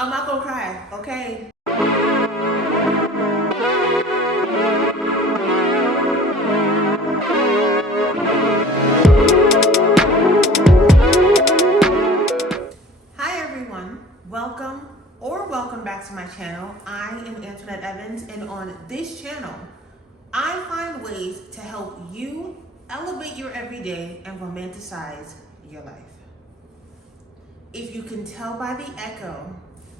I'm not gonna cry, okay? Hi everyone, welcome back to my channel. I am Antoinette Evans, and on this channel, I find ways to help you elevate your everyday and romanticize your life. If you can tell by the echo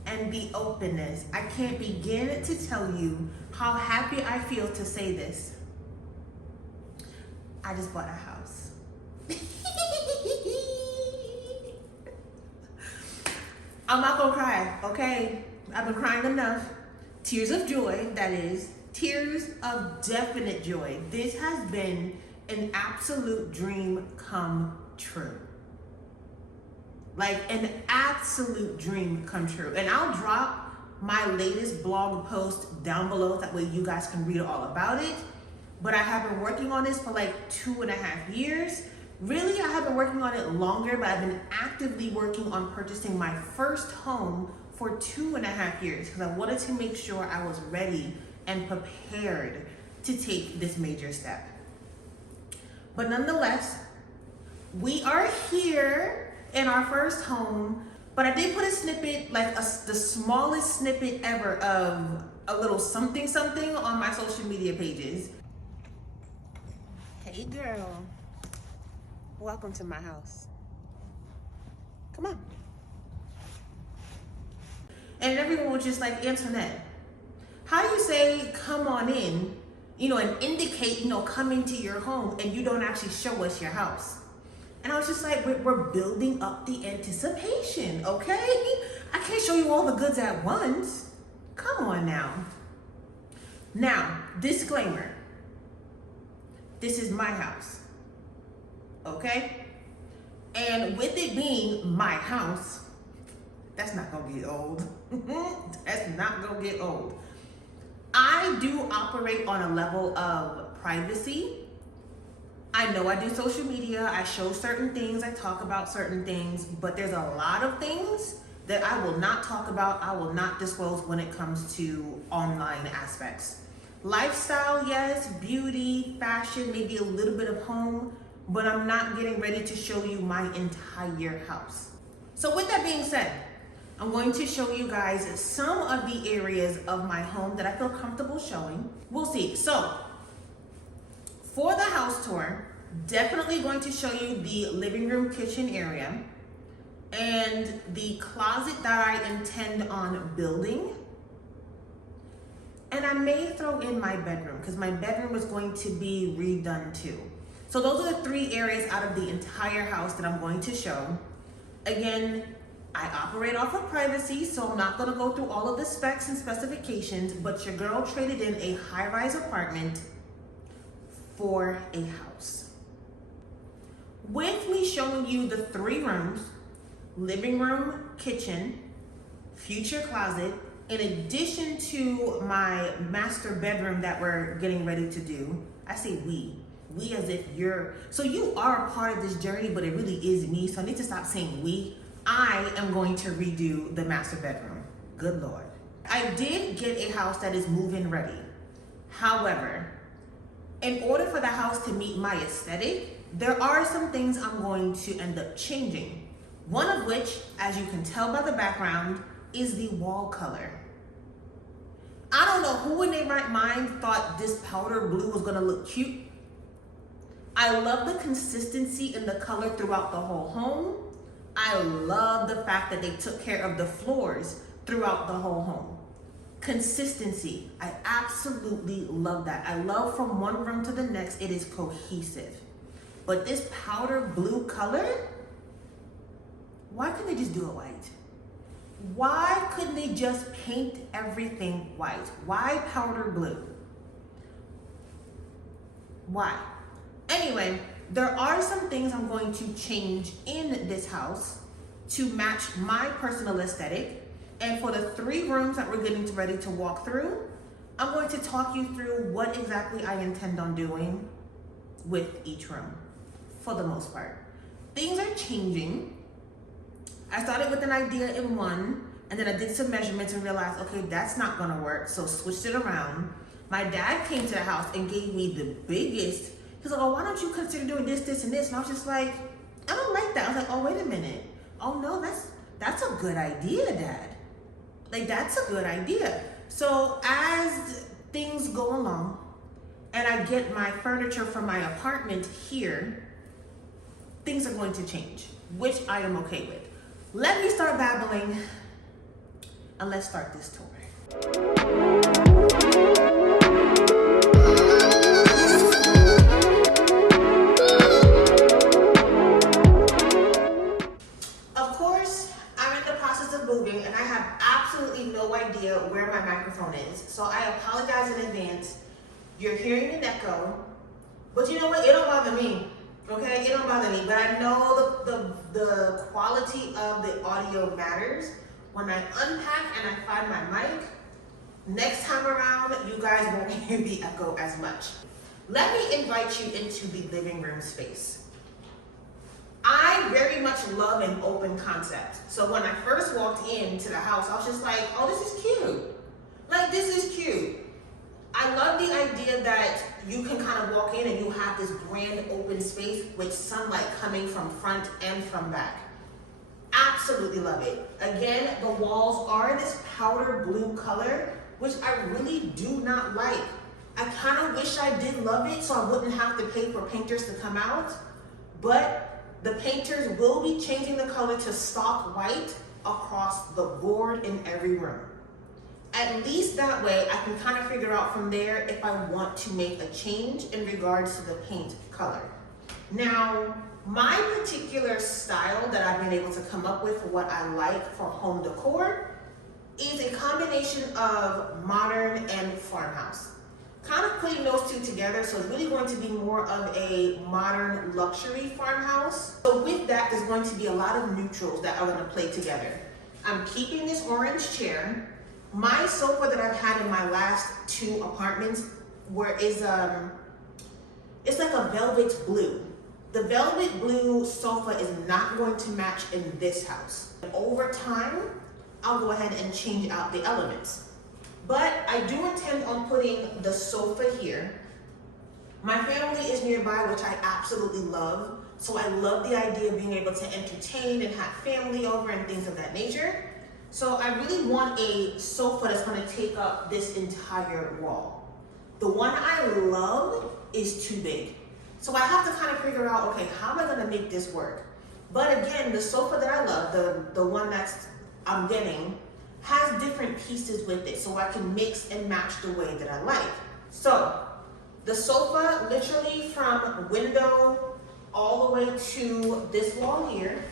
and the openness, I can't begin to tell you how happy I feel to say this. I just bought a house. I'm not gonna cry, okay? I've been crying enough. Tears of joy, that is. Tears of definite joy. This has been an absolute dream come true. Like an absolute dream come true. And I'll drop my latest blog post down below. That way you guys can read all about it. But I have been working on this for like 2.5 years. Really, I have been working on it longer, but I've been actively working on purchasing my first home for 2.5 years because I wanted to make sure I was ready and prepared to take this major step. But nonetheless, we are here in our first home, but I did put a snippet, like the smallest snippet ever of a little something something on my social media pages. Hey girl, welcome to my house. Come on. And everyone was just like, Antoinette, how do you say come on in, and indicate, coming to your home and you don't actually show us your house? And I was just like, we're building up the anticipation, okay? I can't show you all the goods at once. Come on now. Now, disclaimer. This is my house, okay? And with it being my house, that's not gonna get old. That's not gonna get old. I do operate on a level of privacy. I know I do social media, I show certain things, I talk about certain things, but there's a lot of things that I will not talk about, I will not disclose when it comes to online aspects. Lifestyle, yes, beauty, fashion, maybe a little bit of home, but I'm not getting ready to show you my entire house. So with that being said, I'm going to show you guys some of the areas of my home that I feel comfortable showing. We'll see. So, for the house tour, definitely going to show you the living room kitchen area and the closet that I intend on building. And I may throw in my bedroom because my bedroom is going to be redone too. So those are the 3 areas out of the entire house that I'm going to show. Again, I operate off of privacy, so I'm not gonna go through all of the specs and specifications, but your girl traded in a high-rise apartment for a house. With me showing you the 3 rooms, living room, kitchen, future closet, in addition to my master bedroom that we're getting ready to do. I say we as if you are a part of this journey, but it really is me, so I need to stop saying we. I am going to redo the master bedroom. Good Lord. I did get a house that is move-in ready. However, in order for the house to meet my aesthetic, there are some things I'm going to end up changing. One of which, as you can tell by the background, is the wall color. I don't know who in their right mind thought this powder blue was gonna look cute. I love the consistency in the color throughout the whole home. I love the fact that they took care of the floors throughout the whole home. Consistency, I absolutely love that. I love from one room to the next, it is cohesive. But this powder blue color, why couldn't they just do it white? Why couldn't they just paint everything white? Why powder blue? Why? Anyway, there are some things I'm going to change in this house to match my personal aesthetic. And for the 3 rooms that we're getting ready to walk through, I'm going to talk you through what exactly I intend on doing with each room, for the most part. Things are changing. I started with an idea in one, And then I did some measurements and realized, okay, that's not gonna work. So switched it around. My dad came to the house and gave me the biggest. He's like, oh, why don't you consider doing this, this, and this? And I was just like, I don't like that. I was like, oh, wait a minute. Oh no, that's a good idea, Dad. Like, that's a good idea. So as things go along and I get my furniture from my apartment here, things are going to change, which I am okay with. Let me start babbling and let's start this tour. Of course, I'm in the process of moving and I have absolutely no idea where my microphone is. So I apologize in advance. You're hearing an echo, but you know what? It don't bother me. Okay, it don't bother me, but I know the quality of the audio matters. When I unpack and I find my mic, next time around, you guys won't hear the echo as much. Let me invite you into the living room space. I very much love an open concept. So when I first walked into the house, I was just like, oh, this is cute. Like, this is cute. I love the idea that you can kind of walk in and you have this grand open space with sunlight coming from front and from back. Absolutely love it. Again, the walls are this powder blue color, which I really do not like. I kind of wish I did love it so I wouldn't have to pay for painters to come out, but the painters will be changing the color to stock white across the board in every room. At least that way, I can kind of figure out from there if I want to make a change in regards to the paint color. Now, my particular style that I've been able to come up with for what I like for home decor is a combination of modern and farmhouse. Kind of putting those two together, so it's really going to be more of a modern luxury farmhouse. So with that, there's going to be a lot of neutrals that are going to play together. I'm keeping this orange chair. My sofa that I've had in my last two apartments it's like a velvet blue. The velvet blue sofa is not going to match in this house. Over time, I'll go ahead and change out the elements. But I do intend on putting the sofa here. My family is nearby, which I absolutely love. So I love the idea of being able to entertain and have family over and things of that nature. So I really want a sofa that's going to take up this entire wall. The one I love is too big. So I have to kind of figure out, okay, how am I going to make this work? But again, the sofa that I love, the one I'm getting, has different pieces with it, so I can mix and match the way that I like. So the sofa, literally from window all the way to this wall here,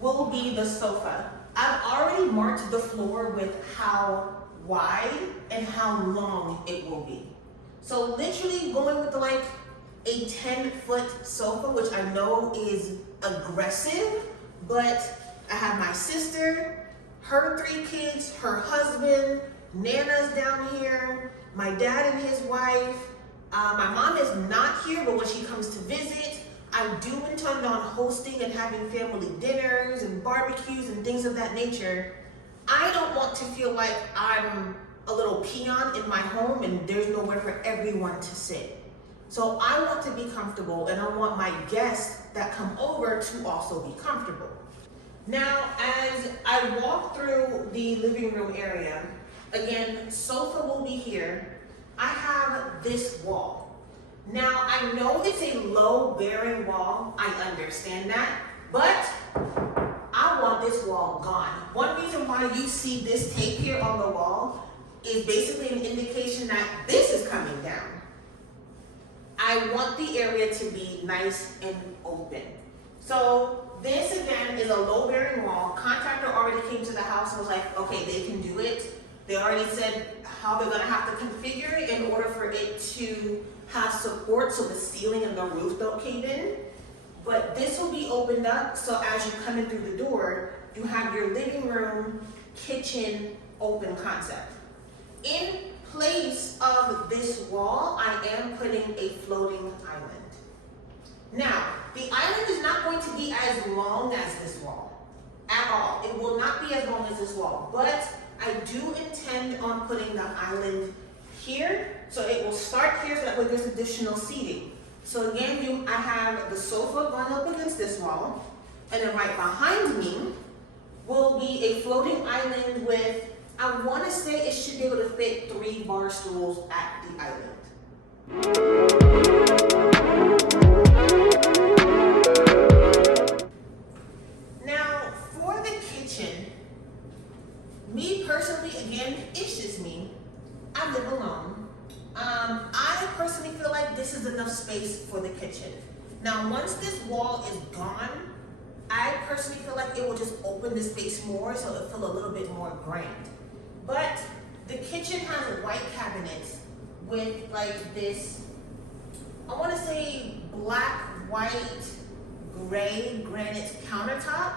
will be the sofa. I've already marked the floor with how wide and how long it will be. So literally going with like a 10-foot sofa, which I know is aggressive, but I have my sister, her 3 kids, her husband, Nana's down here, my dad and his wife. My mom is not here, but when she comes to visit, I do intend on hosting and having family dinners and barbecues and things of that nature. I don't want to feel like I'm a little peon in my home and there's nowhere for everyone to sit. So I want to be comfortable and I want my guests that come over to also be comfortable. Now, as I walk through the living room area, again, sofa will be here. I have this wall. Now, I know it's a low-bearing wall. I understand that, but I want this wall gone. One reason why you see this tape here on the wall is basically an indication that this is coming down. I want the area to be nice and open. So this, again, is a low-bearing wall. Contractor already came to the house and was like, okay, they can do it. They already said how they're gonna have to configure it in order for it to have support so the ceiling and the roof don't cave in. But this will be opened up, so as you come in through the door, you have your living room, kitchen, open concept. In place of this wall, I am putting a floating island. Now, the island is not going to be as long as this wall. at all. It will not be as long as this wall, but I do intend on putting the island here. So it will start here so that way there's additional seating. So again, I have the sofa going up against this wall, and then right behind me will be a floating island with, I want to say it should be able to fit 3 bar stools at the island. Now, for the kitchen, me personally, again, it's just me. I live alone. I personally feel like this is enough space for the kitchen. Now, once this wall is gone, I personally feel like it will just open the space more so it'll feel a little bit more grand. But the kitchen has white cabinets with like this, I want to say black, white, gray granite countertop.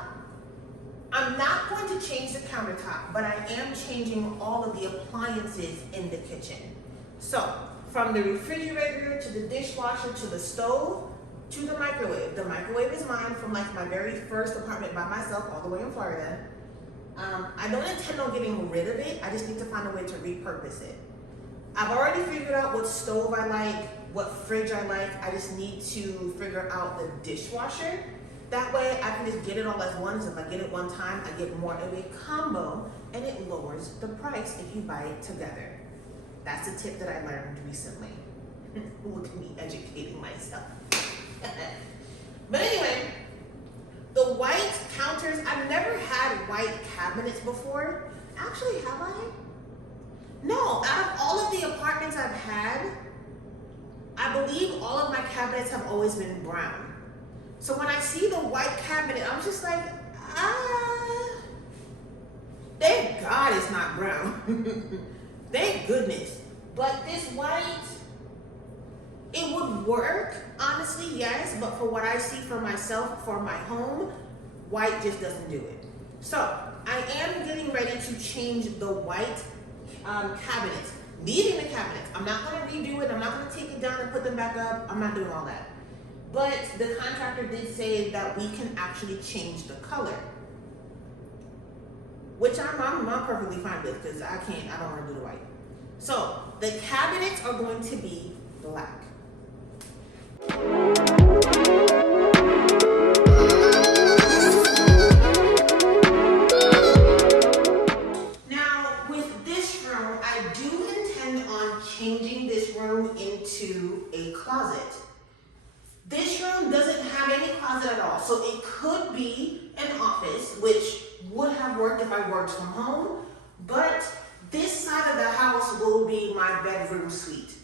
I'm not going to change the countertop, but I am changing all of the appliances in the kitchen. So from the refrigerator to the dishwasher to the stove to the microwave. The microwave is mine from like my very first apartment by myself all the way in Florida. I don't intend on getting rid of it. I just need to find a way to repurpose it. I've already figured out what stove I like, what fridge I like. I just need to figure out the dishwasher. That way I can just get it all at once. If I get it one time, I get more of a combo and it lowers the price if you buy it together. That's a tip that I learned recently. Look at me educating myself. But anyway, the white counters, I've never had white cabinets before. Actually, have I? No, out of all of the apartments I've had, I believe all of my cabinets have always been brown. So when I see the white cabinet, I'm just like, thank God it's not brown. Thank goodness. But this white, it would work, honestly, yes, but for what I see for myself, for my home, white just doesn't do it. So I am getting ready to change the white cabinets, leaving the cabinets. I'm not gonna redo it, I'm not gonna take it down and put them back up, I'm not doing all that. But the contractor did say that we can actually change the color, which I'm perfectly fine with because I don't wanna do the white. So the cabinets are going to be black. Now with this room, I do intend on changing this room into a closet. This room doesn't have any closet at all, so it could be an office, which would have worked if I worked from home, but this side of the house will be my bedroom suite.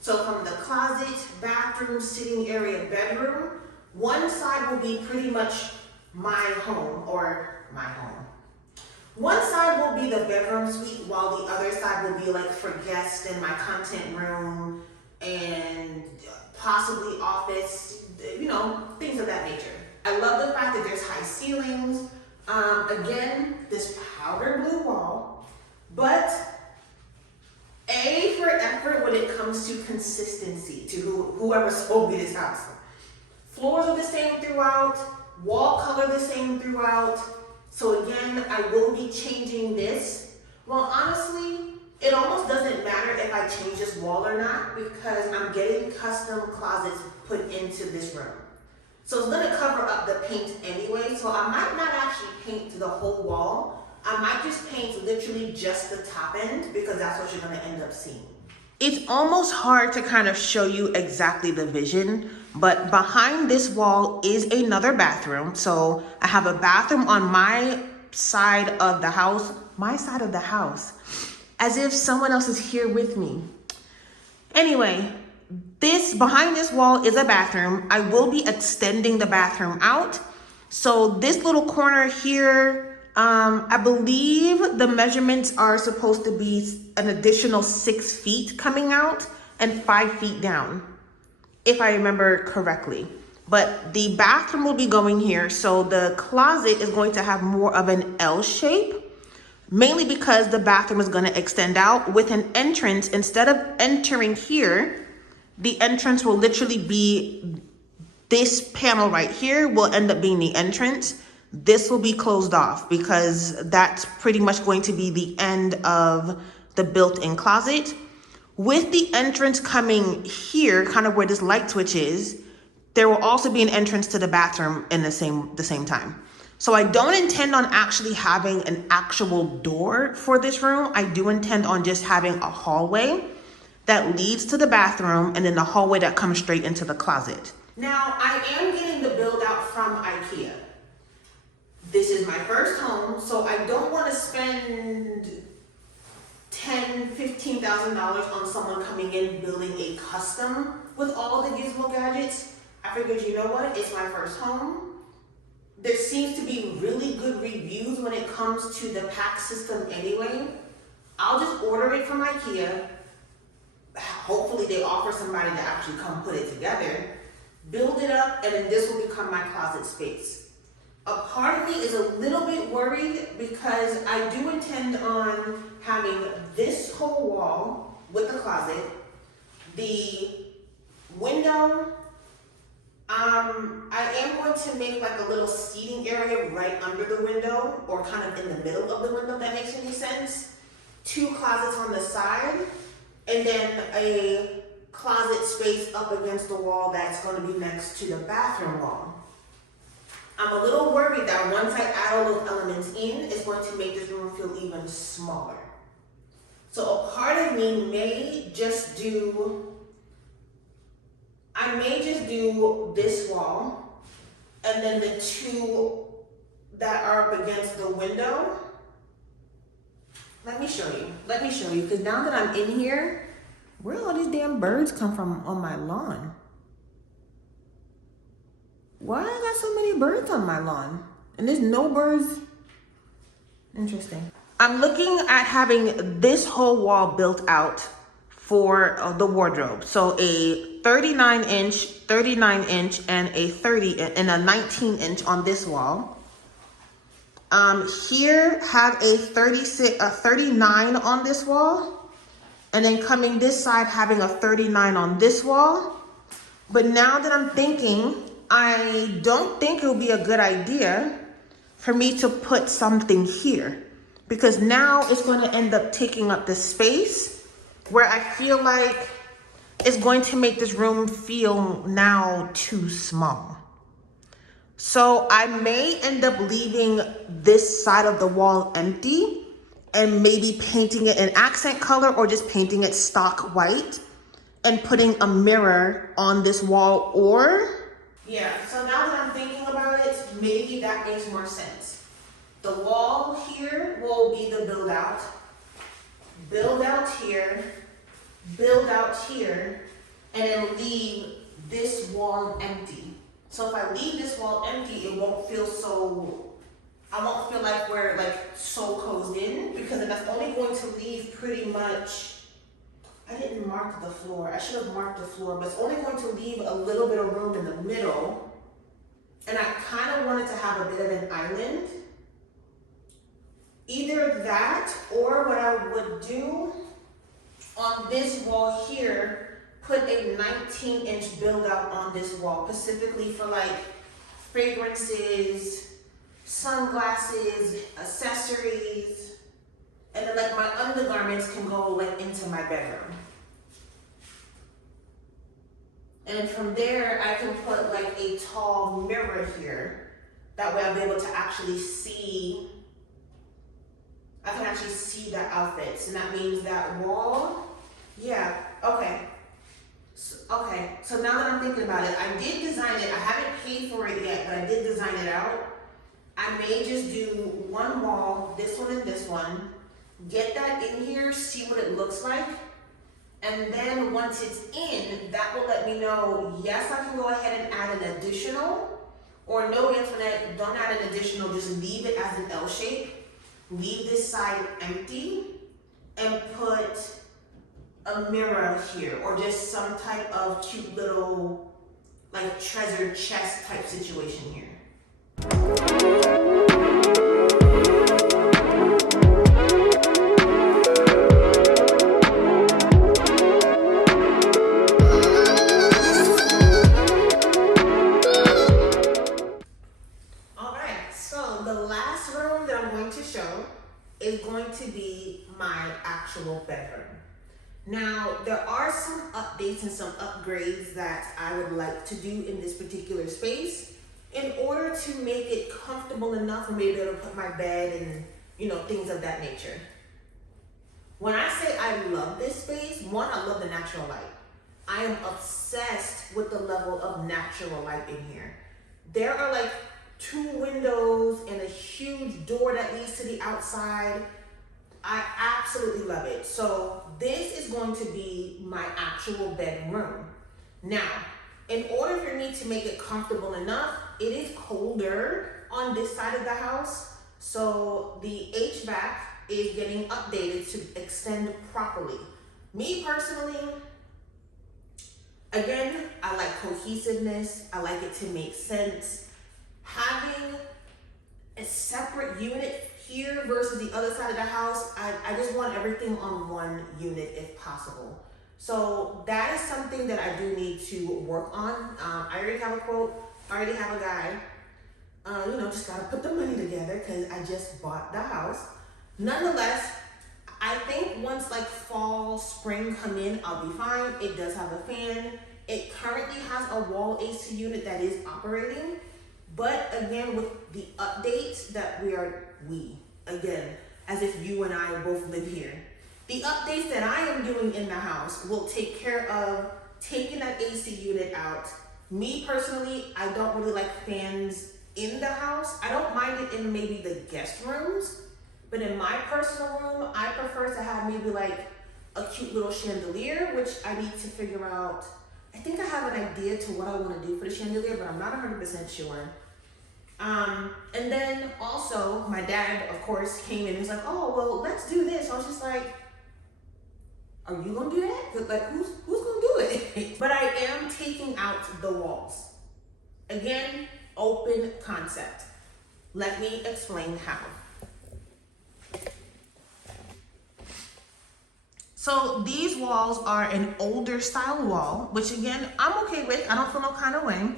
So from the closet, bathroom, sitting area, bedroom, one side will be pretty much my home, or my home. One side will be the bedroom suite, while the other side will be like for guests and my content room and possibly office, you know, things of that nature. I love the fact that there's high ceilings. Again, this powder blue wall, but A for effort when it comes to consistency to whoever sold me this house. Floors are the same throughout, wall color the same throughout. So again, I will be changing this. Well, honestly, it almost doesn't matter if I change this wall or not because I'm getting custom closets put into this room. So it's gonna cover up the paint anyway, so I might not actually paint the whole wall. I might just paint literally just the top end because that's what you're gonna end up seeing. It's almost hard to kind of show you exactly the vision, but behind this wall is another bathroom. So I have a bathroom on my side of the house, as if someone else is here with me. Anyway, behind this wall is a bathroom. I will be extending the bathroom out. So this little corner here, I believe the measurements are supposed to be an additional 6 feet coming out and 5 feet down, if I remember correctly. But the bathroom will be going here. So the closet is going to have more of an L shape, mainly because the bathroom is going to extend out with an entrance. Instead of entering here, the entrance will literally be this panel right here will end up being the entrance. this will be closed off because that's pretty much going to be the end of the built-in closet. With the entrance coming here, kind of where this light switch is, there will also be an entrance to the bathroom in the same time. So I don't intend on actually having an actual door for this room. I do intend on just having a hallway that leads to the bathroom and then the hallway that comes straight into the closet. Now, I am getting the build out from IKEA. This is my first home, so I don't want to spend $10,000, $15,000 on someone coming in building a custom with all the gizmo gadgets. I figured, you know what, it's my first home. There seems to be really good reviews when it comes to the pack system anyway. I'll just order it from IKEA. Hopefully they offer somebody to actually come put it together, build it up, and then this will become my closet space. A part of me is a little bit worried because I do intend on having this whole wall with the closet, the window. I am going to make like a little seating area right under the window or kind of in the middle of the window, if that makes any sense. 2 closets on the side and then a closet space up against the wall that's going to be next to the bathroom wall. I'm a little worried that once I add all those elements in, it's going to make this room feel even smaller. So a part of me may just do this wall and then the 2 that are up against the window. Let me show you, because now that I'm in here, where all these damn birds come from on my lawn? Why I got so many birds on my lawn? And there's no birds? Interesting. I'm looking at having this whole wall built out for the wardrobe. So a 39 inch, and a 30 and a 19 inch on this wall. Here have a 39 on this wall, and then coming this side having a 39 on this wall. But now that I'm thinking, I don't think it would be a good idea for me to put something here, because now it's going to end up taking up the space where I feel like it's going to make this room feel now too small. So I may end up leaving this side of the wall empty and maybe painting it an accent color or just painting it stock white and putting a mirror on this wall. Or yeah, so now that I'm thinking about it, maybe that makes more sense. The wall here will be the build out here, build out here, and then leave this wall empty. So if I leave this wall empty, it won't feel so, I won't feel like we're like so closed in, because then that's only going to leave pretty much, I didn't mark the floor. I should have marked the floor, but it's only going to leave a little bit of room in the middle. And I kind of wanted to have a bit of an island. Either that, or what I would do on this wall here, put a 19-inch build out on this wall, specifically for like fragrances, sunglasses, accessories, and then like my undergarments can go like into my bedroom. And then from there, I can put like a tall mirror here. That way I'll be able to actually see, I can actually see the outfits. And that means that wall, yeah, okay. So now that I'm thinking about it, I did design it. I haven't paid for it yet, but I did design it out. I may just do one wall, this one and this one, get that in here, see what it looks like. And then once it's in, that will let me know, yes, I can go ahead and add an additional, or no, Antoinette, don't add an additional, just leave it as an L shape. Leave this side empty and put a mirror here, or just some type of cute little like treasure chest type situation here. All right, so is going to be my actual bedroom. Now, there are some updates and some upgrades that I would like to do in this particular space in order to make it comfortable enough for me to be able to put my bed and, you know, things of that nature. When I say I love this space, one, I love the natural light. I am obsessed with the level of natural light in here. There are like 2 windows and a huge door that leads to the outside. I absolutely love it. So this is going to be my actual bedroom. Now, in order for me to make it comfortable enough, it is colder on this side of the house. So the HVAC is getting updated to extend properly. Me personally, again, I like cohesiveness. I like it to make sense. Having a separate unit here versus the other side of the house, I just want everything on one unit if possible. So that is something that I do need to work on. I already have a quote, I already have a guy. You know, just gotta put the money together because I just bought the house. Nonetheless, I think once like fall, spring come in, I'll be fine. It does have a fan. It currently has a wall AC unit that is operating. But again, with the updates that again, as if you and I both live here. The updates that I am doing in the house will take care of taking that AC unit out. Me personally, I don't really like fans in the house. I don't mind it in maybe the guest rooms, but in my personal room, I prefer to have maybe like a cute little chandelier, which I need to figure out. I think I have an idea to what I want to do for the chandelier, but I'm not 100% sure. And then also my dad, of course, came in and was like, oh, well, let's do this. I was just like, are you gonna do that? 'Cause like, who's gonna do it? But I am taking out the walls. Again, open concept. Let me explain how. So these walls are an older style wall, which again, I'm okay with. I don't feel no kind of way.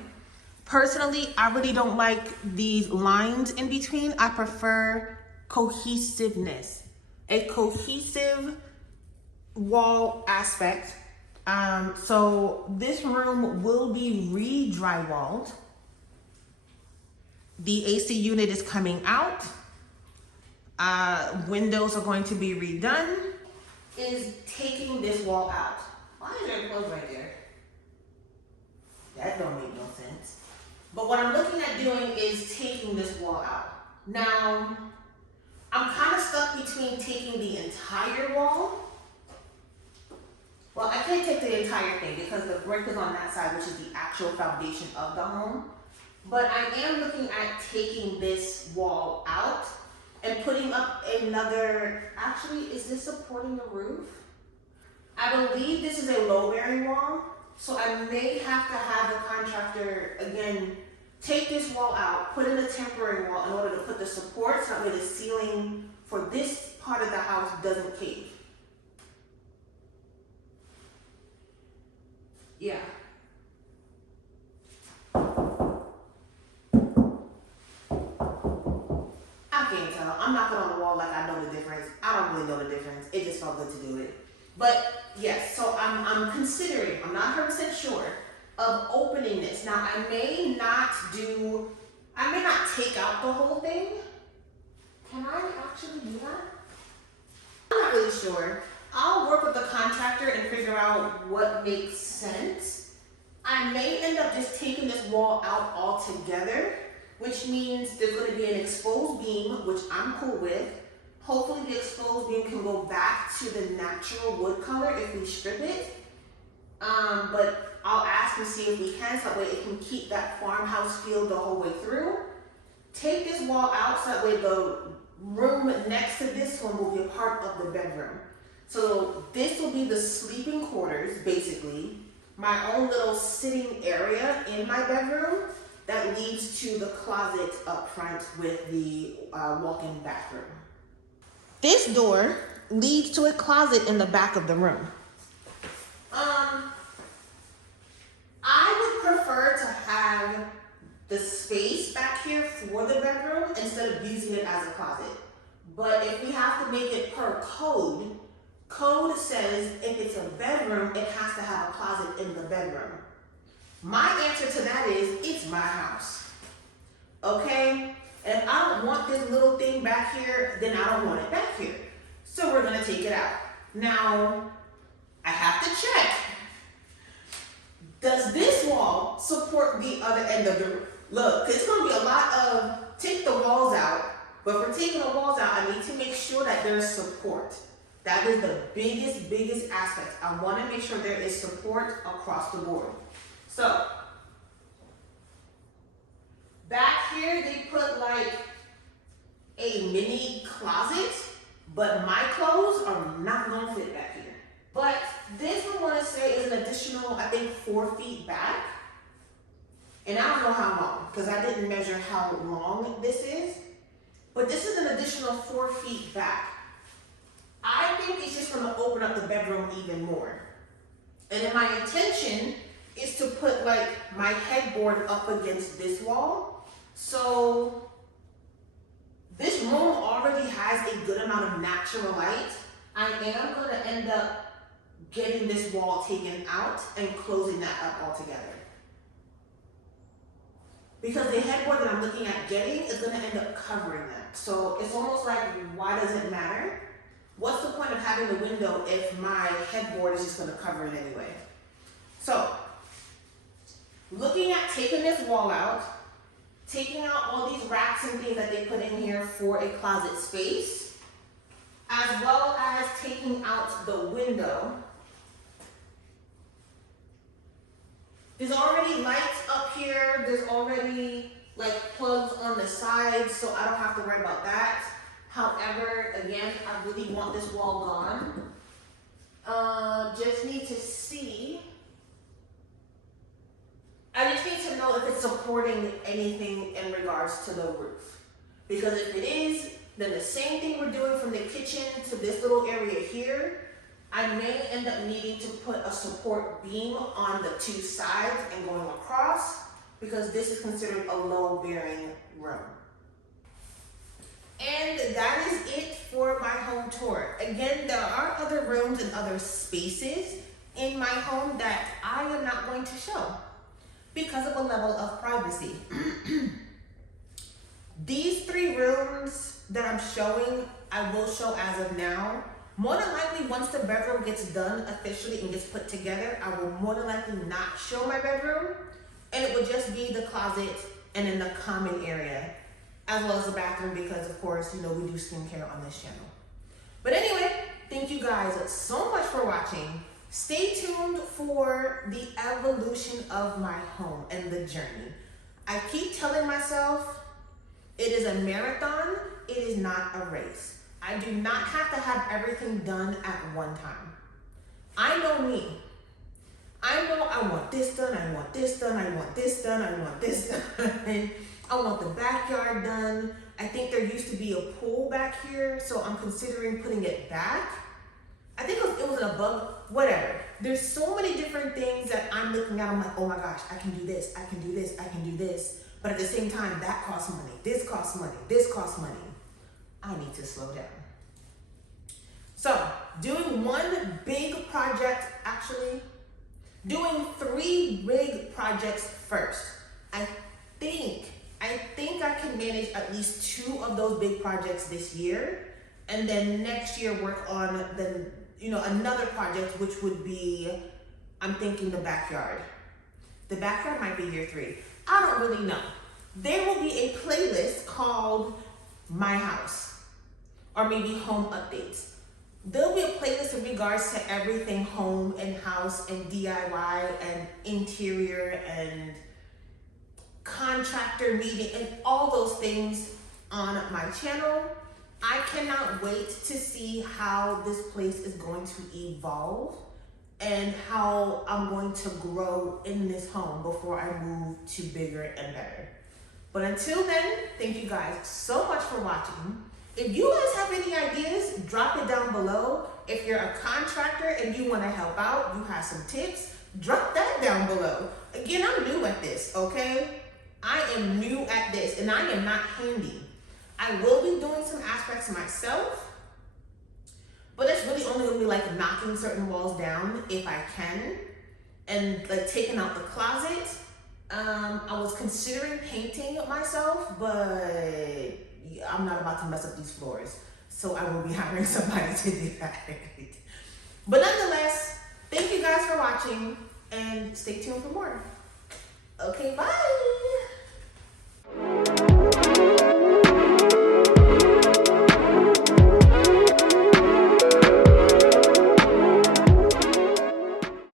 Personally, I really don't like these lines in between. I prefer cohesiveness, a cohesive wall aspect. So this room will be re-drywalled. The AC unit is coming out. Windows are going to be redone. Is taking this wall out. Why is there a clothes right there? That don't make no sense. But what I'm looking at doing is taking this wall out. Now, I'm kind of stuck between taking the entire wall. Well, I can't take the entire thing because the brick is on that side, which is the actual foundation of the home. But I am looking at taking this wall out and putting up another, actually, is this supporting the roof? I believe this is a low-bearing wall. So I may have to have the contractor, again, take this wall out, put in a temporary wall in order to put the support so that way the ceiling for this part of the house doesn't cave. Yeah. I can't tell. I'm knocking on the wall like I know the difference. I don't really know the difference. It just felt good to do it. But yes, so I'm considering, I'm not 100% sure of opening this. Now I may not take out the whole thing. Can I actually do that? I'm not really sure. I'll work with the contractor and figure out what makes sense. I may end up just taking this wall out altogether, which means there's going to be an exposed beam, which I'm cool with. Hopefully the exposed beam can go back to the natural wood color if we strip it. But I'll ask and see if we can, so that way it can keep that farmhouse feel the whole way through. Take this wall out so that way the room next to this one will be a part of the bedroom. So this will be the sleeping quarters, basically. My own little sitting area in my bedroom that leads to the closet up front with the walk-in bathroom. This door leads to a closet in the back of the room. I would prefer to have the space back here for the bedroom instead of using it as a closet. But if we have to make it per code, code says if it's a bedroom, it has to have a closet in the bedroom. My answer to that is, it's my house. Okay? And if I don't want this little thing back here, then I don't want it back here. So we're gonna take it out. Now, I have to check. Does this wall support the other end of the room? Look, it's gonna be a lot of take the walls out, but for taking the walls out, I need to make sure that there's support. That is the biggest aspect. I wanna make sure there is support across the board. So, back here, they put like a mini closet, but my clothes are not gonna fit back here. But this I wanna say is an additional, I think, 4 feet back. And I don't know how long, because I didn't measure how long this is, but this is an additional 4 feet back. I think it's just gonna open up the bedroom even more. And then my intention is to put like my headboard up against this wall. So this room already has a good amount of natural light. I am gonna end up getting this wall taken out and closing that up altogether. Because the headboard that I'm looking at getting is gonna end up covering that. So it's almost like, why does it matter? What's the point of having the window if my headboard is just gonna cover it anyway? So, looking at taking this wall out, taking out all these racks and things that they put in here for a closet space, as well as taking out the window. There's already lights up here, there's already like plugs on the sides, so I don't have to worry about that. However, again, I really want this wall gone. Just need to see. I just need to know if it's supporting anything in regards to the roof. Because if it is, then the same thing we're doing from the kitchen to this little area here, I may end up needing to put a support beam on the 2 sides and going across, because this is considered a low-bearing room. And that is it for my home tour. Again, there are other rooms and other spaces in my home that I am not going to show because of a level of privacy. These 3 rooms that I'm showing, I will show as of now. More than likely, once the bedroom gets done officially and gets put together, I will more than likely not show my bedroom, and it will just be the closet and in the common area, as well as the bathroom, because of course, you know, we do skincare on this channel. But anyway, thank you guys so much for watching. Stay tuned for the evolution of my home and the journey. I keep telling myself it is a marathon, it is not a race. I do not have to have everything done at one time. I know me. I know I want this done, I want this done, I want this done, I want this done. I want the backyard done. I think there used to be a pool back here, so I'm considering putting it back. I think it was a bug, whatever. There's so many different things that I'm looking at. I'm like, oh my gosh, I can do this, I can do this, I can do this. But at the same time, that costs money, this costs money, this costs money. I need to slow down. So, doing one big project, actually, doing 3 big projects first. I think I can manage at least 2 of those big projects this year, and then next year work on the, another project, which would be, I'm thinking the backyard. The backyard might be year 3. I don't really know. There will be a playlist called My House, or maybe Home Updates. There'll be a playlist in regards to everything home and house and DIY and interior and contractor meeting and all those things on my channel. I cannot wait to see how this place is going to evolve and how I'm going to grow in this home before I move to bigger and better. But until then, thank you guys so much for watching. If you guys have any ideas, drop it down below. If you're a contractor and you want to help out, you have some tips, drop that down below. Again, I'm new at this, okay? I am new at this, and I am not handy. I will be doing some aspects myself, but it's really only gonna be like knocking certain walls down if I can, and like taking out the closet. I was considering painting myself, but I'm not about to mess up these floors, so I will be hiring somebody to do that. But nonetheless, thank you guys for watching, and stay tuned for more. Okay, bye.